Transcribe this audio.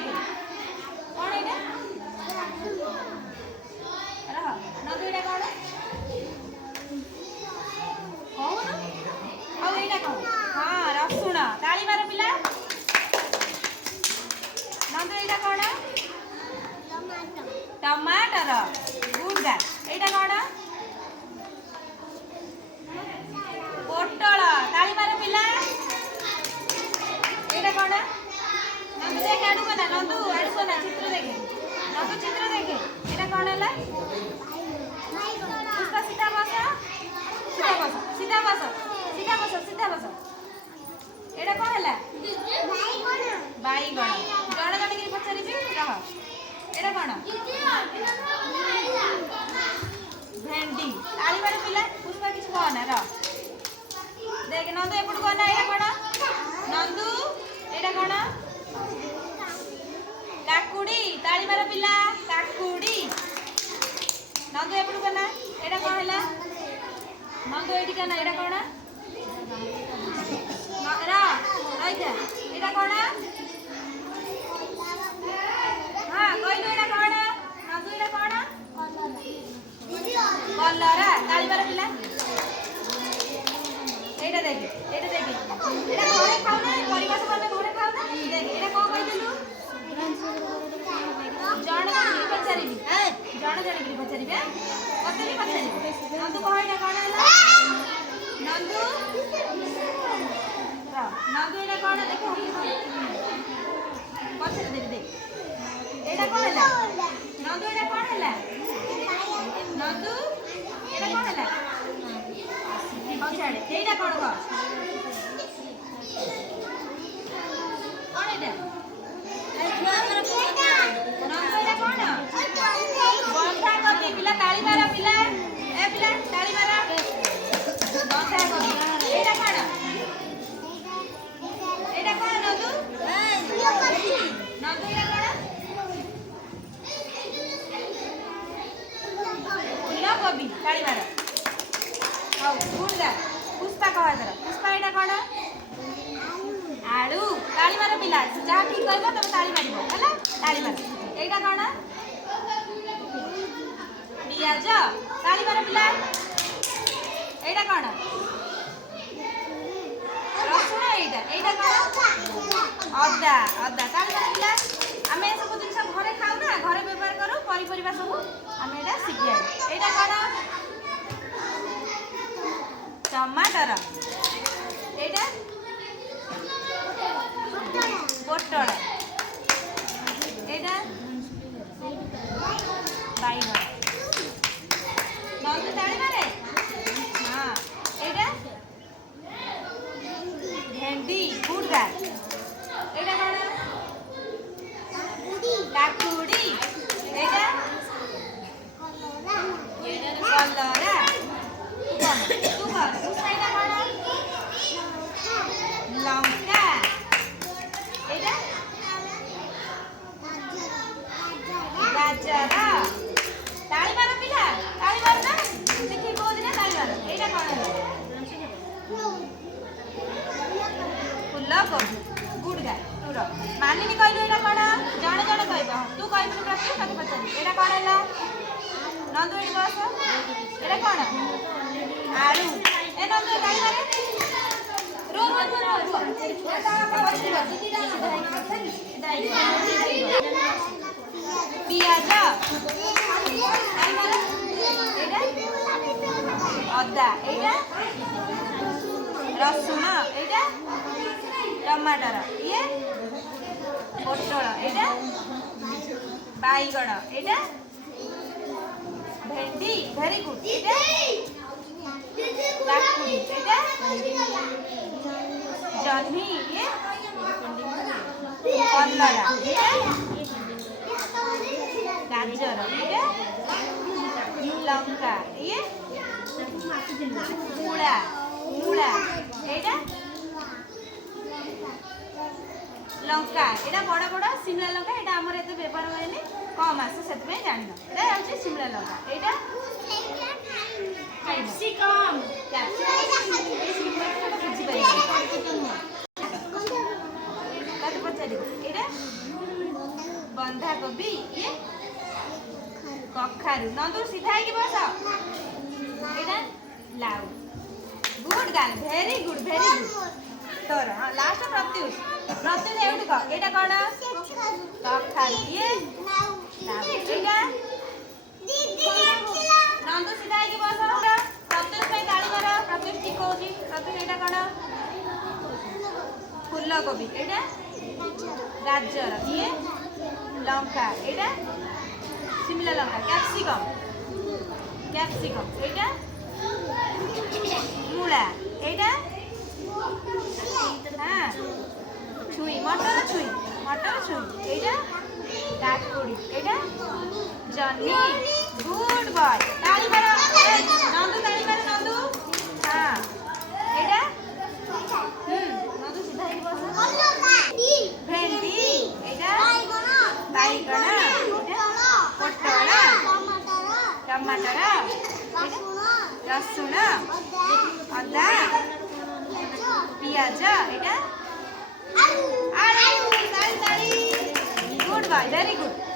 देखे कौन एटा रह नंदू एटा कौन कौन आ एटा कौन हां रसुण ताली मार पिला नंदू एटा कौन टमाटर गुड गाय एटा कौन पोटल ताली मार पिला एटा कौन नंदू देख आडू बना नंदू आडू बना चित्र देखे नंदू चित्र देखे एटा कौन है उसका सीधा बस सीधा बस सीधा बस सीधा बस सीधा बस एटा कौन है बाईगण जण जण के पचारि भी रह एटा कौन भेंडी ताली मार पिला पुष्पा किछ कहना रह देख नंदू एपट कहना एटा कौन नंदू एटा कौन काकुड़ी ताली मार पिला काकुड़ी नंदू एपट कहना एटा कौन है नंदू एटी कहना एटा कौन रा रहिजा एटा कौन हां कहलु एटा कौन नंदू एटा कौन कलरा ताली मार पिला एटा देख एटा घरे खाऊ ना परिवार सब घरे खाऊ ना देख एटा को कहिलु जण जण पचारिबी जण जण के पचारिबे कते भी पचारिबे नंदू कह एटा कोन हला नंदू नंदू एटा कोन देखो पछरे देख देख एटा कोन हला नंदू एटा कोन हला नंदू एटा कोन हला छाड़े एटा कोन को कोन एटा नंदू एटा कोन बंधा कपी पिला ताली मारा पिला ए पिला ताली मारा बंधा कपी एटा कोन नंदू नंदू एटा कोन फूल कोबी ताली मारा हाउ गुड गा पुष्पा कह जरा पुष्पा एटा कोन आलू ताली मार पिला जहाँ ठीक कहब तुम ताली मार है ताली मार एटा कौन पियाज ताली मार पिला एटा कौन रसुण एटा कौन अदा अदा ताली मार पिला आम सब जिन घरे खाऊ ना घरे व्यवहार करूँ पनीपरिया सब आम एटा शिखिया एटा कौन टमाटर एटा पोटल एटा बाईगण नंदू ताली मारे हाँ एटा भेंडी गुड गाय एटा कौन काकुड़ी एटा कलरा तू कह एटा कौन लंका एटा गाजर ताली मार पिला ताली मार ना देखि को दिन ताली मार एटा कोन फुल कोबी गुड गाय तू रो मानिनी कहलु एटा कोन जण जण कहबा तू कहबु प्रश्न कते पचारि एटा कोन हला नंदू एटी बस एटा कोन आलू ए नंदू ताली मार रो रो रो रो पियाज अदा एटा रसुण एटा टमाटर ये पोटल एटा बाईगण एटा भेंडी वेरी गुड एटा काकुड़ी एटा जह्नी ये कलरा एटा गाजर एटा लंका ये मूला मूला एटा लंका एटा बड़ा बड़ा शिमला लंका एटा हमर एते व्यवहार होएनी कम आसे सेत में जानि न एटा होची शिमला लंका एटा कैप्सिकम कैप्सिकम बंधाकोबी ये कखारु नंदू सीधा है कि बस एटा लाउ गुड गाल वेरी गुड तोर हां लास्ट प्रत्युष एउट क एटा कोन कखारु ये लाउ एटा नंदू सीधा है कि बस प्रत्युष पे ताली मार प्रत्युष ठीक होची प्रत्युष एटा कोन फूलकोबी एटा गाजर ये लंका एटा शिमला लंका कैप्सिकम एटा मूला एटा हाँ छुई मटर छुई एटा काकुड़ी एटा जन्नी गुड बॉय ताली मारो नंदू हाँ एटा नंदू सीधा ही बस भेंडी एटा बाइगण पोटल टमाटर रसुण अदा पियाज एटा आलू गुड बॉय वेरी गुड।